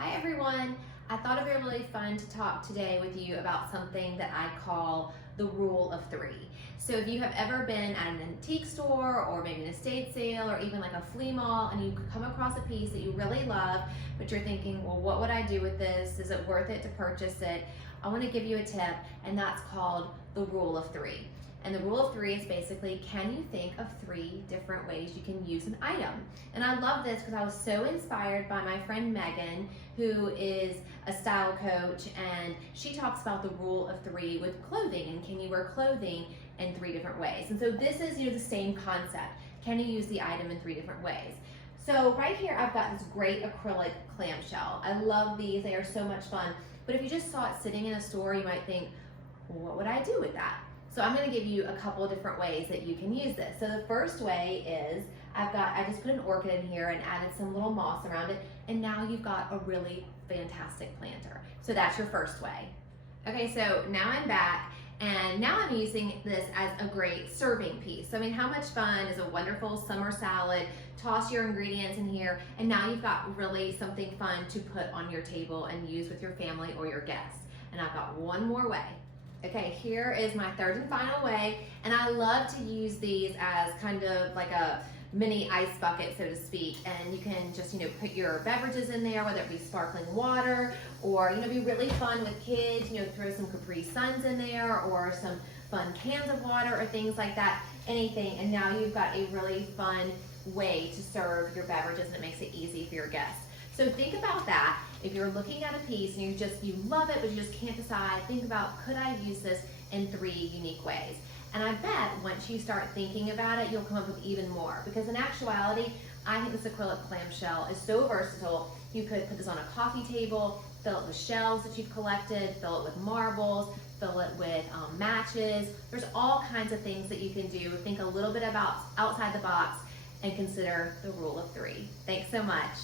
Hi everyone. I thought it'd be really fun to talk today with you about something that I call the rule of three. So if you have ever been at an antique store or maybe an estate sale or even like a flea mall and you come across a piece that you really love, but you're thinking, well, what would I do with this? Is it worth it to purchase it? I want to give you a tip, and that's called the rule of three. And the rule of three is basically, can you think of 3 different ways you can use an item? And I love this because I was so inspired by my friend Megan, who is a style coach, and she talks about the rule of 3 with clothing, and can you wear clothing in 3 different ways? And so this is the same concept. Can you use the item in 3 different ways? So right here I've got this great acrylic clamshell. I love these, they are so much fun. But if you just saw it sitting in a store, you might think, well, what would I do with that? So I'm going to give you a couple of different ways that you can use this. So the first way is I just put an orchid in here and added some little moss around it, and now you've got a really fantastic planter. So that's your first way. Okay, so now I'm back, and now I'm using this as a great serving piece. So I mean, how much fun is a wonderful summer salad? Toss your ingredients in here, and now you've got really something fun to put on your table and use with your family or your guests. And I've got one more way. Okay, here is my third and final way, and I love to use these as kind of like a mini ice bucket, so to speak, and you can just, put your beverages in there, whether it be sparkling water or, be really fun with kids, throw some Capri Suns in there or some fun cans of water or things like that, anything, and now you've got a really fun way to serve your beverages, and it makes it easy for your guests. So think about that. If you're looking at a piece and you love it, but you just can't decide, think about, could I use this in 3 unique ways? And I bet once you start thinking about it, you'll come up with even more. Because in actuality, I think this acrylic clamshell is so versatile. You could put this on a coffee table, fill it with shells that you've collected, fill it with marbles, fill it with matches. There's all kinds of things that you can do. Think a little bit about outside the box and consider the rule of 3. Thanks so much.